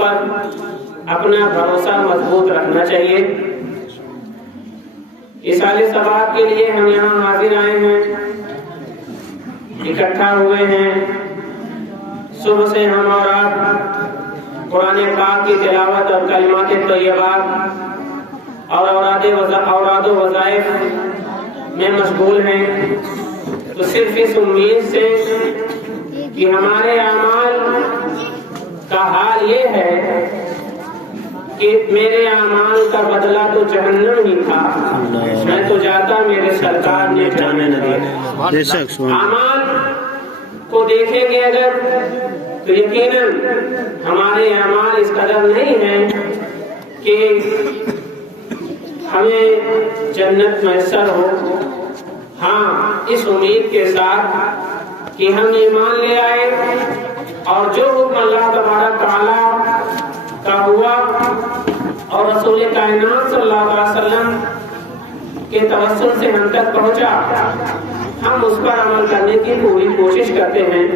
پر اپنا بھروسہ مضبوط رکھنا چاہیے۔ ایصال ثواب کے لیے ہم یہاں حاضر آئے ہیں، اکٹھا ہوئے ہیں۔ صبح سے ہم اور آپ قرآن پاک کی تلاوت اور کلمات طیبات اور اوراد و وظائف میں مشغول ہیں، تو صرف اس امید سے کہ ہمارے اعمال کا حال یہ ہے کہ میرے اعمال کا بدلہ تو جہنم ہی تھا، میں تو جاتا میرے سرکار نے جانے نہ دیا۔ اعمال کو دیکھیں گے اگر تو یقیناً ہمارے اعمال اس قدر نہیں ہیں کہ ہمیں جنت میسر ہو۔ ہاں، اس امید کے ساتھ کہ ہم ایمان لے آئے اور جو حکم اللہ تبارک تعالیٰ کا ہوا اور رسول کائنات صلی اللہ علیہ وسلم کے توسل سے ہم تک پہنچا، ہم اس پر عمل کرنے کی پوری کوشش کرتے ہیں۔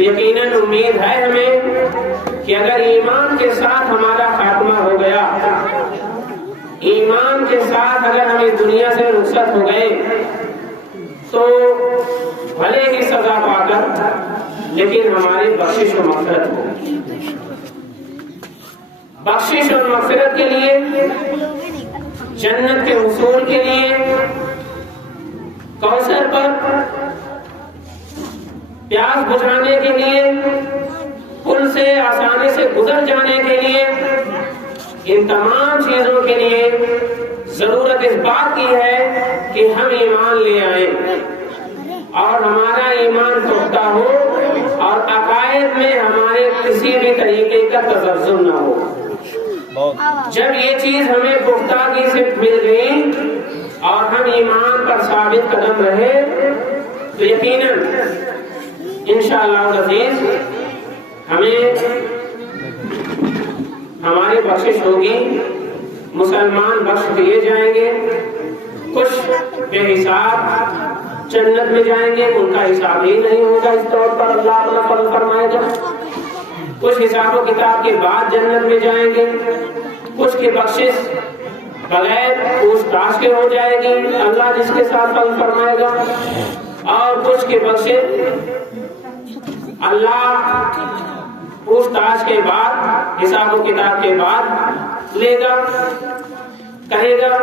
یقیناً امید ہے ہمیں کہ اگر ایمان کے ساتھ ہمارا خاتمہ ہو گیا، ایمان کے ساتھ اگر ہم اس دنیا سے رخصت ہو گئے تو بھلے ہی سزا پا کر لیکن ہماری بخشش و مغفرت ہو۔ بخشش اور مغفرت کے لیے، جنت کے حصول کے لیے، کوثر پر پیاس بجھانے کے لیے، پل سے آسانی سے گزر جانے کے لیے، ان تمام چیزوں کے لیے ضرورت اس بات کی ہے کہ ہم ایمان لے آئیں اور ہمارا ایمان پختہ ہو اور عقائد میں ہمارے کسی بھی طریقے کا تزلزل نہ ہو۔ جب یہ چیز ہمیں پختگی سے مل گئی اور ہم ایمان پر ثابت قدم رہے تو یقیناً انشاءاللہ العزیز ہمیں ہماری بخشش ہوگی، مسلمان بخش دیے جائیں گے، کچھ بے حساب جنت میں جائیں گے، ان کا حساب ہی نہیں ہوگا، اس طور پر اللہ اپنا فضل فرمائے گا۔ کچھ حساب و کتاب کے بعد جنت میں جائیں گے، کچھ کی بخشش بغیر پوچھ تاچھ کے ہو جائے گی، اللہ جس کے ساتھ فضل فرمائے گا، اور کچھ کی بخشش اللہ پوچھ تاچھ کے بعد، حساب و کتاب کے بعد لے گا، کہے گا۔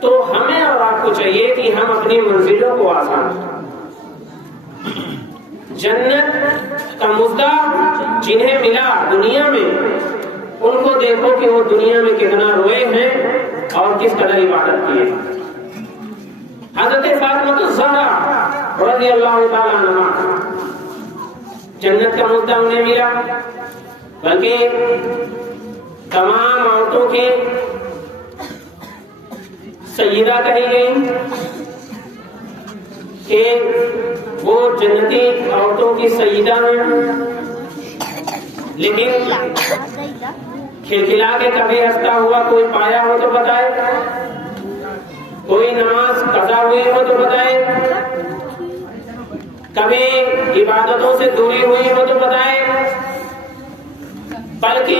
تو ہمیں اور آپ کو چاہیے کہ ہم اپنی منزلوں کو آسان، جنت کا مزدہ جنہیں ملا دنیا میں، ان کو دیکھو کہ وہ دنیا میں کتنا روئے ہیں اور کس قدر عبادت کیے۔ حضرت فاطمہ الزہرا رضی اللہ تعالیٰ عنہا، جنت کا مزدہ انہیں ملا، بلکہ تمام عورتوں کی سیدہ کہی گئی کہ وہ جنتی عورتوں کی سیدہ ہیں، لیکن کھلکھلا کے کبھی ہنستا ہوا کوئی پایا ہو تو بتائے، کوئی نماز قضا ہوئی ہو تو بتائے، کبھی عبادتوں سے دوری ہوئی ہو تو بتائے۔ بلکہ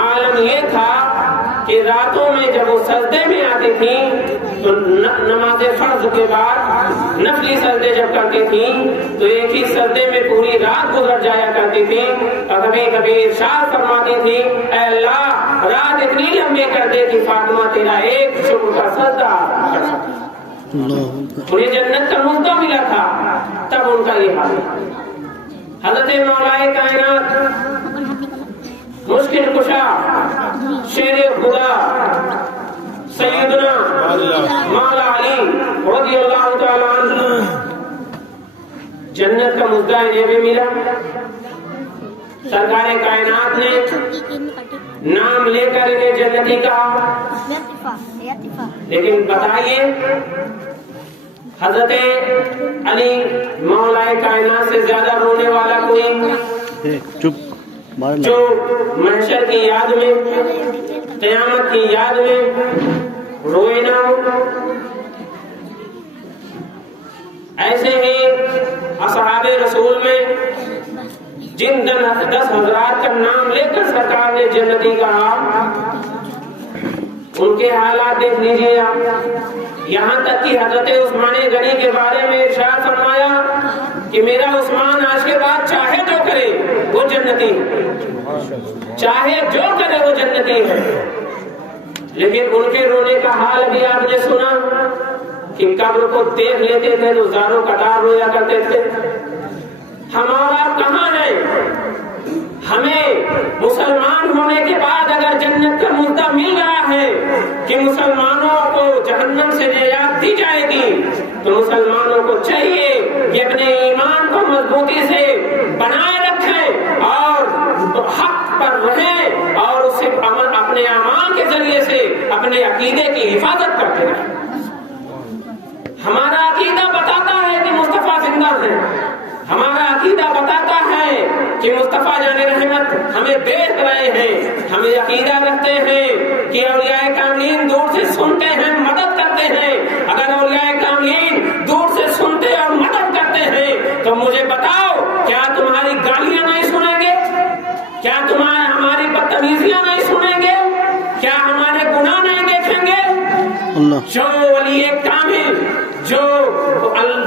عالم یہ تھا کہ راتوں میں جب وہ سجدے میں آتی تھیں تو نماز فرض کے بعد نفلی سجدے جب کرتی تھیں تو ایک ہی سجدے میں پوری رات گزر جایا کرتی تھی، اور کبھی کبھی ارشاد فرماتی تھی، اے اللہ رات اتنی لمبی کر دے کہ فاطمہ تیرا ایک شکر کا سجدہ کر سکے۔ انہیں جنت کا مزدہ ملا تھا، تب ان کا یہ حال ہے۔ حضرت مولا کائنات مشکل کشا شیر خدا سیدنا مولا علی رضی اللہ تعالیٰ عنہ، جنت کا مزدہ انہیں بھی ملا۔ سرکار کائنات نے نام لے کر انہیں جنتی کہا، لیکن بتائیے حضرت علی مولا کائنات سے زیادہ رونے والا کوئی جو محشر کی یاد میں، قیامت کی یاد میں روئے نہ ہو؟ ایسے ہی اصحاب رسول میں جن 10 حضرات کا نام لے کر سرکار نے جنتی کہا، ان کے حالات دیکھ لیجیے آپ۔ یہاں تک کہ حضرت عثمان غنی کے بارے میں ارشاد فرمایا کہ میرا عثمان آج کے بعد چاہے جو کرے وہ جنتی ہے، چاہے جو کرے وہ جنتی ہے۔ لیکن ان کے رونے کا حال بھی آپ نے سنا کہ قبر کو دیکھ لیتے تھے تو زاروں قطار رویا کرتے تھے۔ ہمارا کہاں ہے؟ ہمیں مسلمان ہونے کے بعد اگر جنت کا مدعا مل رہا ہے کہ مسلمانوں کو جہنم سے نجات دی جائے گی، تو مسلمانوں کو چاہیے کہ اپنے ایمان کو مضبوطی سے بنائے رکھیں اور حق پر رہیں اور اس سے اپنے اعمال کے ذریعے سے اپنے عقیدے کی حفاظت کرتے رہیں۔ ہمارا عقیدہ بتاتا ہے کہ مصطفیٰ زندہ ہے، ہمارا عقیدہ بتاتا ہے کہ مصطفیٰ جان رحمت ہمیں دیکھ رہے ہیں، ہمیں عقیدہ رکھتے ہیں کہ اولیاء کاملین دور سے سنتے ہیں، مدد کرتے ہیں۔ اگر اولیاء کاملین دور سے سنتے اور مدد کرتے ہیں تو مجھے بتاؤ، کیا تمہاری گالیاں نہیں سنیں گے؟ کیا ہماری بدتمیزیاں نہیں سنیں گے؟ کیا ہمارے گناہ نہیں دیکھیں گے؟ جو ولی کامل، جو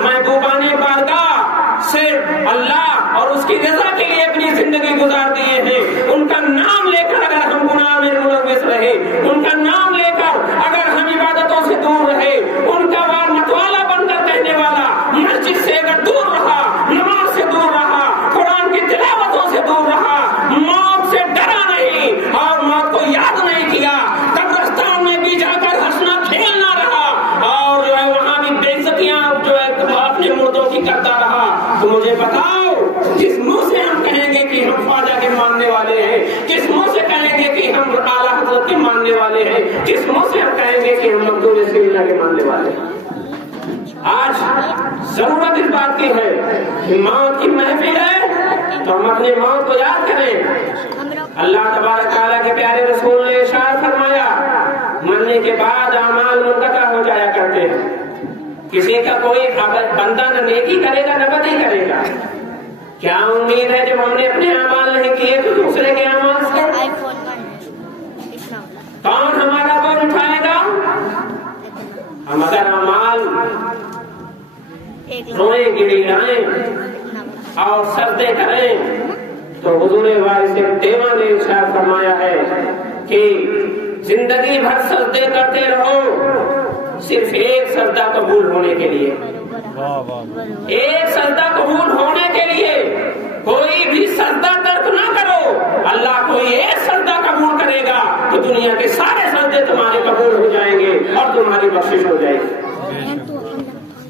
محبوبان بارگاہ سے اللہ اور اس کی رضا کے لیے اپنی زندگی گزار دیے ہیں، ان کا نام لے کر اگر ہم گناہ میں ملوث رہے، ان کا نام لے کر اگر ہم عبادتوں سے دور رہے، ان کا وار متوالا بن کر کہنے والا مسجد سے اگر دور رہا، نماز سے دور رہا، قرآن کی تلاوتوں سے دور رہا، موت سے ڈرا نہیں اور موت کو یاد نہیں کیا، قبرستان میں بھی جا کر ہنسنا کھیلنا رہا اور جو ہے وہاں بھی بے عزتیاں جو ہے اپنے مردوں کی کرتا رہا، تو مجھے بتاؤ کس منہ سے ہم کہیں گے کہ ہم خواجہ کے ماننے والے ہیں؟ کس منہ سے کہیں گے کہ ہم اعلیٰ حضرت کے ماننے والے ہیں؟ کس منہ سے ہم کہیں گے کہ ہم مقدور رسول اللہ کے ماننے والے ہیں؟ آج ضرورت اس بات کی ہے کہ موت کی محفل ہے تو ہم اپنے موت کو یاد کریں۔ اللہ تبارک تعالیٰ کے پیارے رسول نے ارشاد فرمایا، مرنے کے بعد اعمال منقطع ہو جایا کرتے ہیں، کسی کا کوئی بندہ نہ نیکی کرے گا نہ بدی کرے گا۔ کیا امید ہے جب ہم نے اپنے اعمال نہیں کیے تو دوسرے کے اعمال سے کون ہمارا بوجھ اٹھائے گا؟ ہم اگر اعمال روئیں گڑگڑائیں اور سجدے کریں تو حضور وارث دیواں نے ارشاد فرمایا ہے کہ زندگی بھر سجدے کرتے رہو صرف ایک سجدہ قبول ہونے کے لیے، ایک سجدہ قبول ہونے کے لیے کوئی بھی سجدہ ترک نہ کرو۔ اللہ کوئی ایک سجدہ قبول کرے گا تو دنیا کے سارے سجدے تمہارے قبول ہو جائیں گے اور تمہاری بخشش ہو جائے گی۔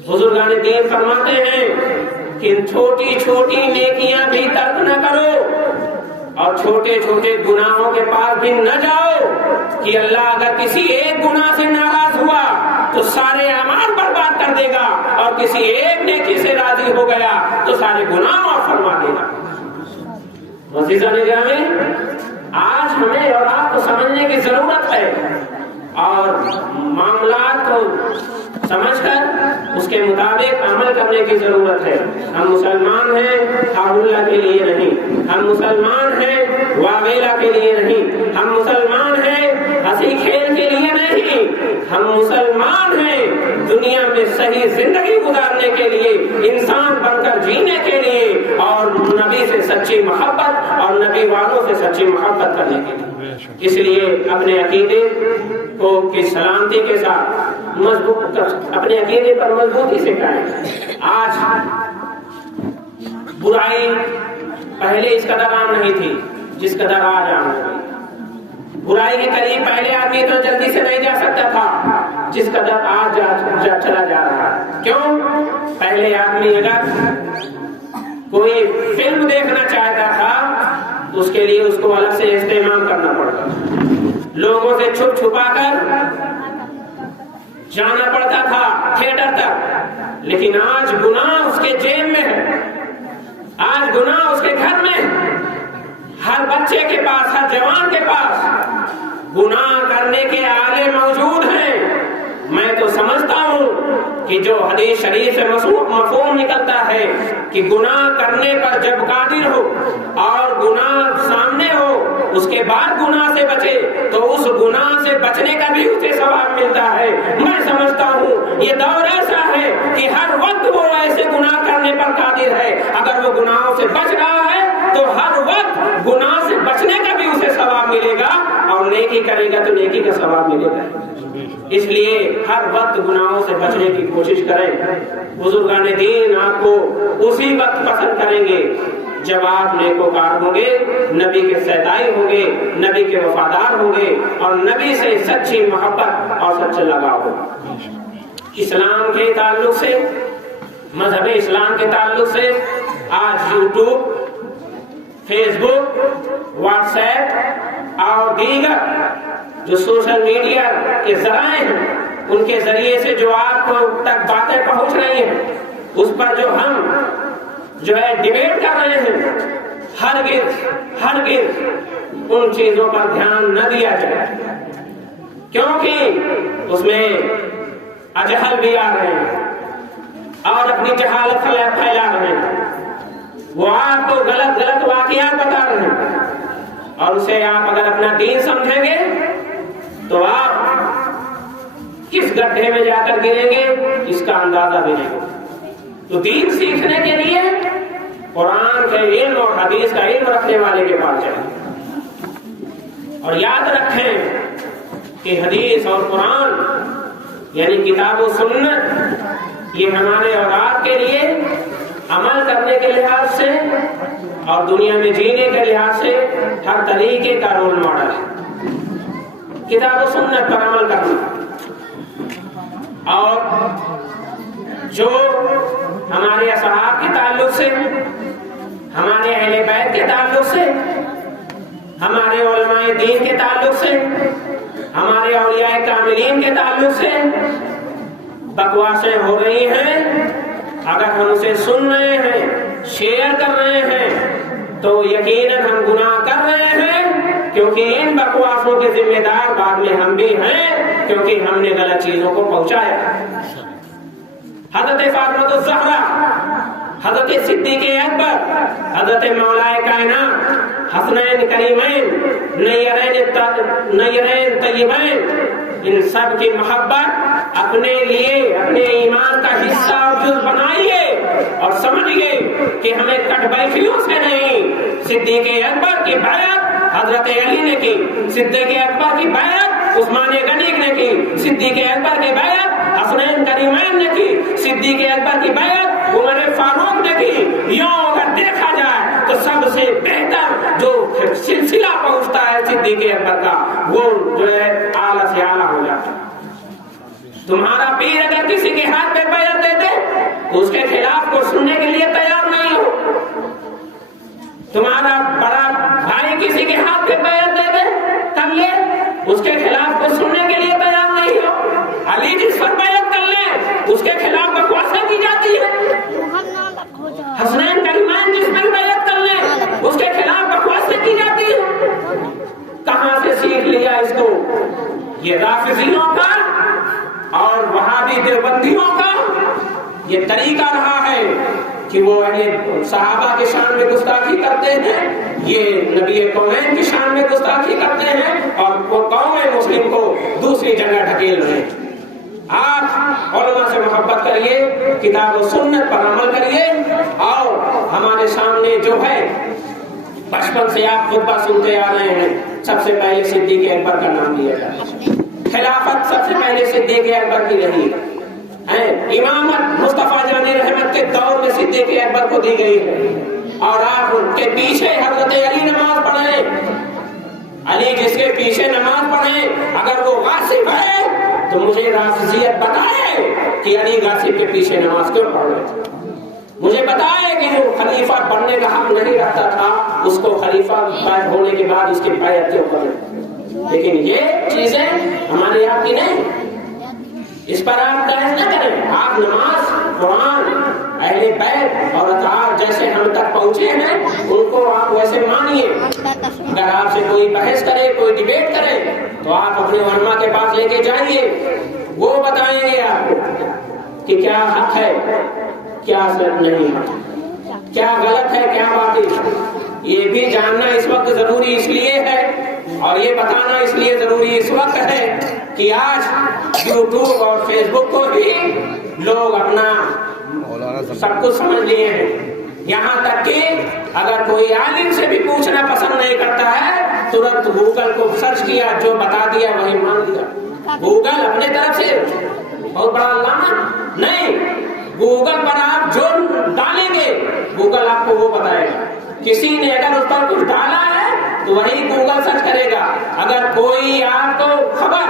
بزرگان دین فرماتے ہیں کہ چھوٹی چھوٹی نیکیاں بھی ترک نہ کرو اور چھوٹے چھوٹے گناہوں کے پاس بھی نہ جاؤ کہ اللہ اگر کسی ایک گناہ سے ناراض ہوا تو سارے اعمال برباد کر دے گا اور کسی ایک نیکی سے راضی ہو گیا تو سارے گناہ معاف فرما دے گا۔ عزیزان گرامی، آج ہمیں اور آپ کو سمجھنے کی ضرورت ہے اور معاملات کو سمجھ کر اس کے مطابق عمل کرنے کی ضرورت ہے۔ ہم مسلمان ہیں اللہ کے لیے نہیں، ہم مسلمان ہیں واویلا کے لیے نہیں، ہم مسلمان ہیں ہنسی کھیل کے لیے نہیں، ہم مسلمان ہیں دنیا میں صحیح زندگی گزارنے کے لیے، انسان بن کر جینے کے لیے اور نبی سے سچی محبت اور نبی والوں سے سچی محبت کرنے کے لیے۔ اس لیے اپنے عقیدے کو کی سلامتی کے ساتھ مضبوط اپنے عقیدے پر مضبوطی سے قائم۔ آج برائی پہلے اس قدر عام نہیں تھی جس قدر آج عام ہو گئی۔ برائی کے قریب پہلے آدمی اتنا جلدی سے نہیں جا سکتا تھا جس قدر آج چلا جا رہا ہے۔ کیوں؟ پہلے آدمی اگر کوئی فلم دیکھنا چاہتا تھا تو اس کے لیے اس کو الگ سے اہتمام کرنا پڑتا تھا، لوگوں سے چھپ چھپا کر جانا پڑتا تھا تھیٹر تک۔ لیکن آج گناہ اس کے جیب میں ہے، آج گناہ اس کے گھر میں، ہر بچے کے پاس، ہر جوان کے پاس گناہ کرنے کے آلے موجود ہیں۔ میں تو سمجھتا ہوں کہ جو حدیث شریف سے مفہوم نکلتا ہے کہ گناہ کرنے پر جب قادر ہو اور گناہ سامنے ہو اس کے بعد گناہ سے بچے تو اس گناہ سے بچنے کا بھی اسے ثواب ملتا ہے۔ میں سمجھتا ہوں یہ دور ایسا ہے کہ ہر وقت وہ ایسے گناہ کرنے پر قادر ہے، اگر وہ گناہوں سے بچ رہا ہے تو ہر وقت گناہ سے بچنے کا بھی اسے ثواب ملے گا، اور نیکی کرے گا تو نیکی کا ثواب ملے گا۔ اس لیے ہر وقت گناہوں سے بچنے کی کوشش کریں۔ بزرگان دین آپ کو اسی وقت پسند کریں گے جب آپ نیکوکار ہوں گے، نبی کے سیدائی ہوں گے، نبی کے وفادار ہوں گے اور نبی سے سچی محبت اور سچا لگاؤ ہوگا۔ اسلام کے تعلق سے، مذہب اسلام کے تعلق سے آج یوٹیوب، فیس بک، واٹس ایپ اور دیگر جو سوشل میڈیا کے ذرائع ہیں ان کے ذریعے سے جو آپ کو تک باتیں پہنچ رہی ہیں اس پر جو ہم ڈیبیٹ کر رہے ہیں، ہرگز ان چیزوں پر دھیان نہ دیا جائے، کیونکہ اس میں اجہل بھی آ رہے ہیں اور اپنی جہالت پھیلا رہے ہیں۔ وہ آپ کو غلط واقعات بتا رہے ہیں اور اسے آپ اگر اپنا دین سمجھیں گے تو آپ کس گڈھے میں جا کر گریں گے اس کا اندازہ بھی نہیں ہوگا۔ تو دین سیکھنے کے لیے قرآن کے علم اور حدیث کا علم رکھنے والے کے پاس جائیں، اور یاد رکھیں کہ حدیث اور قرآن یعنی کتاب و سنت یہ ہمارے اور آپ کے لیے عمل کرنے کے لحاظ سے اور دنیا میں جینے کے لحاظ سے ہر طریقے کا رول ماڈل ہے۔ کتاب و سنت پر عمل کرنا اور جو ہمارے اصحاب کے تعلق سے، ہمارے اہل بیت کے تعلق سے، ہمارے علماء دین کے تعلق سے، ہمارے اولیاء کاملین کے تعلق سے بکواسیں ہو رہی ہیں، اگر ہم اسے سن رہے ہیں، شیئر کر رہے ہیں تو یقیناً ہم گناہ کر رہے ہیں، کیونکہ ان بکواسوں کے ذمہ دار بعد میں ہم بھی ہیں، کیونکہ ہم نے غلط چیزوں کو پہنچایا۔ حضرت فاطمہ الزہرا، حضرت صدیق اکبر، حضرت مولا کائنات، حسنین کریمین، نیرین طیبین، ان سب کی محبت اپنے لیے اپنے ایمان کا حصہ اور جز بنائیے اور سمجھیے کہ ہمیں کٹ بیٹھیوں سے نہیں، صدیق اکبر کی بیعت حضرت علی نے کی، صدیق اکبر کی بیعت عثمان غنی نے کی، صدیق اکبر کی بیعت حسنین کریمین نے کی، صدیق اکبر کی بیعت عمر فاروق نے کی۔ یوں اگر دیکھا جائے تو سب سے بہتر جو سلسلہ پہنچتا ہے صدیق اکبر کا، وہ جو ہے اعلیٰ سے اعلیٰ ہو جاتا ہے۔ تمہارا پیر اگر کسی کے ہاتھ پہ بیعت دیتے اس کے خلاف کو سننے کے لیے تیار نہیں ہو، تمہارا بڑا بھائی کسی کے ہاتھ پہ بیعت دے دے کر لے اس کے خلاف کو سننے کے لیے تیار نہیں ہو، علی جس پر بیعت کر لے اس کے خلاف بکواسیں کی جاتی ہے، حسنین کریمین جس پر بیعت کر لے اس کے خلاف بکواسیں کی جاتی ہے۔ کہاں سے سیکھ لیا اس کو؟ یہ رافضیوں کا اور وہابی دیوبندیوں کا یہ طریقہ رہا ہے کہ وہ صحابہ کی شان میں گستاخی کرتے ہیں، یہ نبی کونین کی شان میں گستاخی کرتے ہیں اور وہ قوم مسلم کو دوسری جگہ ڈھکیل رہے ہیں۔ آپ علماء سے محبت کریے، کتاب و سنت پر عمل کریے، اور ہمارے سامنے جو ہے بچپن سے آپ خطبہ سنتے آ رہے ہیں، سب سے پہلے صدیق اکبر کا نام لیا جاتا ہے، خلافت سب سے پہلے صدیق اکبر کی رہی ہے، امامت مصطفیٰ جان رحمت کے دور میں صدیق اکبر کو دی گئی ہے، اور آپ ان کے پیچھے حضرت علی نماز پڑھیں، علی جس کے پیچھے نماز پڑھیں اگر وہ غاصب ہے تو مجھے رافضیت بتائے کہ علی غاصب کے پیچھے نماز کیوں پڑھ رہے تھے، مجھے بتائے کہ جو خلیفہ بننے کا حق نہیں رکھتا تھا اس کو خلیفہ ہونے کے بعد اس کی بیعت کیوں کرے۔ لیکن یہ چیزیں ہمارے یہاں کی نہیں، اس پر آپ بحث نہ کریں، آپ نماز، قرآن، اہل بیت اور اطہار جیسے ہم تک پہنچے ہیں ان کو آپ ویسے مانیے۔ اگر آپ سے کوئی بحث کرے، کوئی ڈیبیٹ کرے تو آپ اپنے علماء کے پاس لے کے جائیے، وہ بتائیں گے آپ کو۔ کہ کیا حق ہے کیا نہیں ہے، کیا غلط ہے کیا باطل ہے، یہ بھی جاننا اس وقت ضروری اس لیے ہے اور یہ بتانا اس لیے ضروری اس وقت ہے کہ آج یوٹیوب اور فیس بک کو بھی لوگ اپنا سب کچھ سمجھ لیے ہیں، یہاں تک کہ اگر کوئی عالم سے بھی پوچھنا پسند نہیں کرتا ہے ترنت گوگل کو سرچ کیا، جو بتا دیا وہی مان لیا۔ گوگل اپنے طرف سے بہت بڑا علامہ نہیں، گوگل پر آپ جو ڈالیں گے گوگل آپ کو وہ بتائے گا، کسی نے اگر اس پر کچھ ڈالا ہے تو وہی گوگل سرچ کرے گا، اگر کوئی آپ کو خبر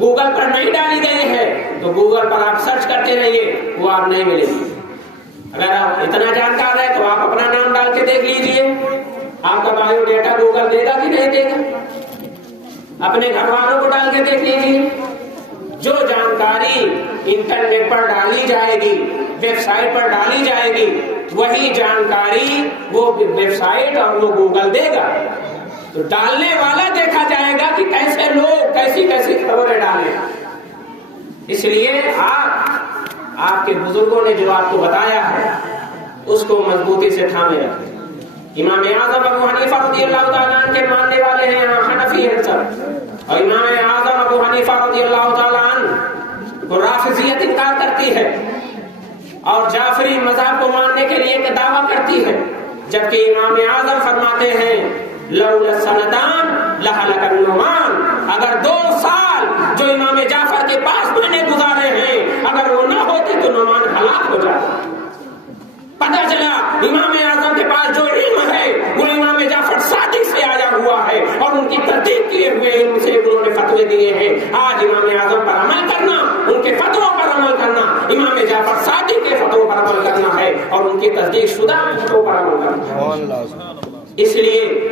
گوگل پر نہیں ڈالی گئی ہے تو گوگل پر آپ سرچ کرتے رہیے، وہ آپ نہیں ملے گی۔ اگر آپ اتنا جانکار ہے تو آپ اپنا نام ڈال کے دیکھ لیجئے، آپ کا بایو ڈیٹا گوگل دے گا کہ نہیں دے گا؟ اپنے گھر والوں کو ڈال کے دیکھ لیجئے، جو جانکاری انٹرنیٹ پر ڈالی جائے گی، ویب سائٹ پر ڈالی جائے گی، وہی جانکاری وہ ویب سائٹ اور وہ گوگل دے گا۔ تو ڈالنے والا دیکھا جائے گا کہ کیسے لوگ کیسی کیسی خبریں ڈالیں۔ اس لیے آپ کے بزرگوں نے جو آپ کو بتایا ہے اس کو مضبوطی سے تھامے رکھیں۔ امام اعظم ابو حنیفہ رضی اللہ تعالیٰ عنہ کے ماننے والے ہیں، یہاں حنفی ہیں سب، اور امام اعظم ابو حنیفہ رضی اللہ تعالیٰ عنہ کو رافضیت انکار کرتی ہے اور جعفری مذہب کو ماننے کے لیے دعویٰ کرتی ہے، جبکہ امام اعظم فرماتے ہیں لولا السنتان لہلک النعمان، اگر 2 سال جو امام جعفر کے پاس میں نے گزارے ہیں اگر وہ نہ ہوتے تو نعمان ہلاک ہو جاتا۔ پتہ چلا امام اعظم کے پاس جو علم ہے وہ امام جعفر صادق سے آیا ہوا ہے اور ان کی تصدیق کیے ہوئے علم سے انہوں نے فتوے دیے ہیں۔ آج امام اعظم پر عمل کرنا، ان کے فتووں پر عمل کرنا، امام جعفر صادق کے فتووں پر عمل کرنا ہے اور ان کی تصدیق شدہ فتووں پر عمل کرنا ہے۔ اس لیے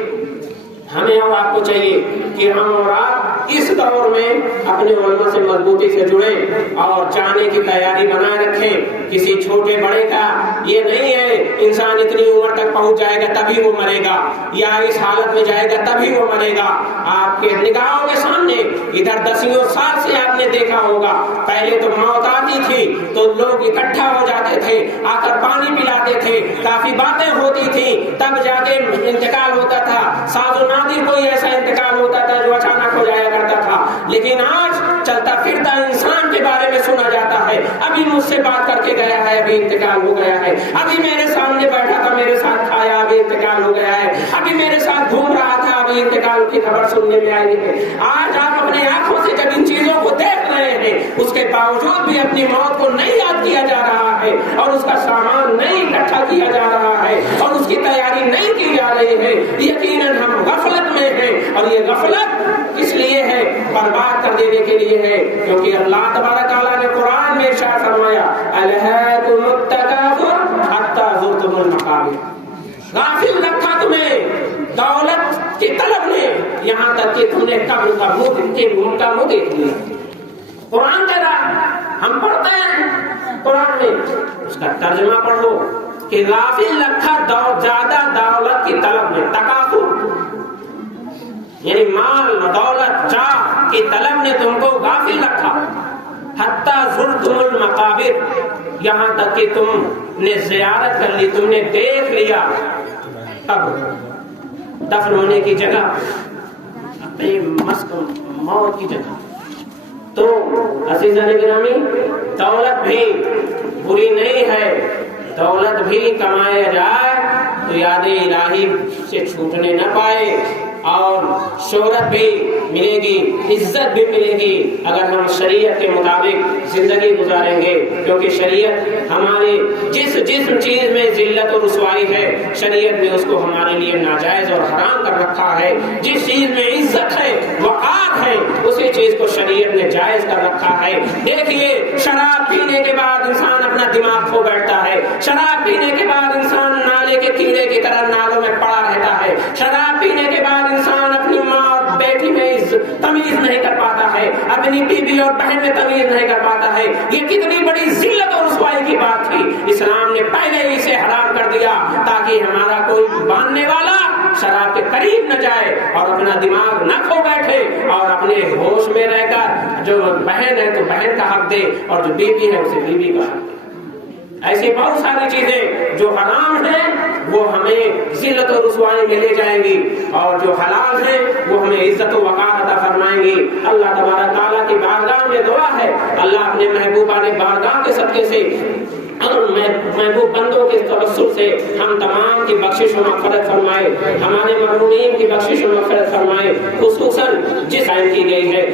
ہمیں اور آپ کو چاہیے کہ ہم اور آپ اس دور میں اپنے علماء سے مضبوطی سے جڑیں اور جانے کی تیاری بنائے رکھیں۔ کسی چھوٹے بڑے کا یہ نہیں ہے انسان اتنی عمر تک پہنچ جائے گا تبھی وہ مرے گا، یا اس حالت میں جائے گا تبھی وہ مرے گا۔ آپ کے نگاہوں کے سامنے ادھر 10 سال سے آپ نے دیکھا ہوگا، پہلے تو موت آتی تھی تو لوگ اکٹھا ہو جاتے تھے، آ کر پانی پلاتے تھے، کافی باتیں ہوتی تھی، تب جا کے انتقال ہوتا تھا۔ ساز و نادر کوئی ایسا انتقال ہوتا تھا جو اچانک ہو جایا کرتا تھا، لیکن آج چلتا پھرتا انسان کے بارے میں سنا جاتا ہے، ابھی مجھ سے بات کر کے گیا ہے ابھی انتقال ہو گیا ہے، ابھی میرے سامنے بیٹھا تھا میرے ساتھ کھایا ابھی انتقال ہو گیا ہے، ابھی میرے ساتھ گھوم رہا تھا ابھی انتقال کی خبر سننے میں آئی ہے۔ آج آپ اپنے آنکھوں سے جب ان چیزوں کو دیکھ رہے ہیں اس کے باوجود بھی اپنی موت کو نہیں یاد کیا جا رہا ہے اور اس کا سامان نہیں اکٹھا کیا جا رہا ہے اور اس کی تیاری نہیں کی جا رہی ہے، یقیناً ہم غفلت میں ہیں، اور یہ غفلت کس لیے ہے؟ برباد کر دینے کے لیے ہے، کیونکہ اللہ تبارک تعالیٰ نے قرآن میں ارشاد فرمایا الہاکم التکاثر حتی زرتم المقابر، غافل رکھا تمہیں دولت کی طلب نے یہاں تک کہ تم نے قبر کا منہ دیکھ لیا۔ قرآن کہہ رہا، ہم پڑھتے ہیں قرآن میں، اس کا ترجمہ پڑھو کہ غافل رکھا زیادہ دولت کی طلب میں، تکاثر یعنی مال دولت جاہ کی طلب نے تم کو غافل رکھا، حتی زرتم المقابر، یہاں تک کہ تم نے زیارت کر لی، تم نے دیکھ لیا اب دفن ہونے کی جگہ، اپنی موت کی جگہ۔ تو عزیزان گرامی، دولت بھی بری نہیں ہے، دولت بھی کمایا جائے تو یاد الہی سے چھوٹنے نہ پائے، اور شہرت بھی ملے گی، عزت بھی ملے گی اگر ہم شریعت کے مطابق زندگی گزاریں گے، کیونکہ شریعت ہمارے جس چیز میں ذلت و رسوائی ہے شریعت نے اس کو ہمارے لیے ناجائز اور حرام کر رکھا ہے، جس چیز میں عزت ہے وقار ہے اسی چیز کو شریعت نے جائز کر رکھا ہے۔ دیکھیے شراب پینے کے بعد انسان اپنا دماغ کھو بیٹھتا ہے، شراب پینے کے بعد انسان نالے کے کیڑے کی طرح نالوں میں پڑا رہتا ہے، شراب پینے کے بعد انسان اپنی ماں اور بیٹی میں تمیز نہیں کر پاتا ہے، اپنی بیوی اور بہن میں تمیز نہیں کر پاتا ہے۔ یہ کتنی بڑی ذلت اور رسوائی کی بات تھی، اسلام نے پہلے ہی اسے حرام کر دیا تاکہ ہمارا کوئی ماننے والا شراب کے قریب نہ جائے اور اپنا دماغ نہ کھو بیٹھے اور اپنے ہوش میں رہ کر جو بہن ہے تو بہن کا حق دے اور جو بیوی ہے اسے بیوی کا حق دے۔ ایسی بہت ساری چیزیں جو حرام ہیں وہ ہمیں ذلت و رسوائی میں لے جائیں گی اور جو حلال ہیں وہ ہمیں عزت و وقار عطا فرمائیں گی۔ اللہ تبارک تعالیٰ کی بارگاہ میں دعا ہے اللہ اپنے محبوبہ نے بارگاہ کے صدقے سے اور محبوب بندوں کے توسل سے ہم تمام کی بخشش و مغفرت فرمائے، ہمارے مرحومین کی بخشش و مغفرت فرمائے، خصوصاً جس قائم کی گئی ہے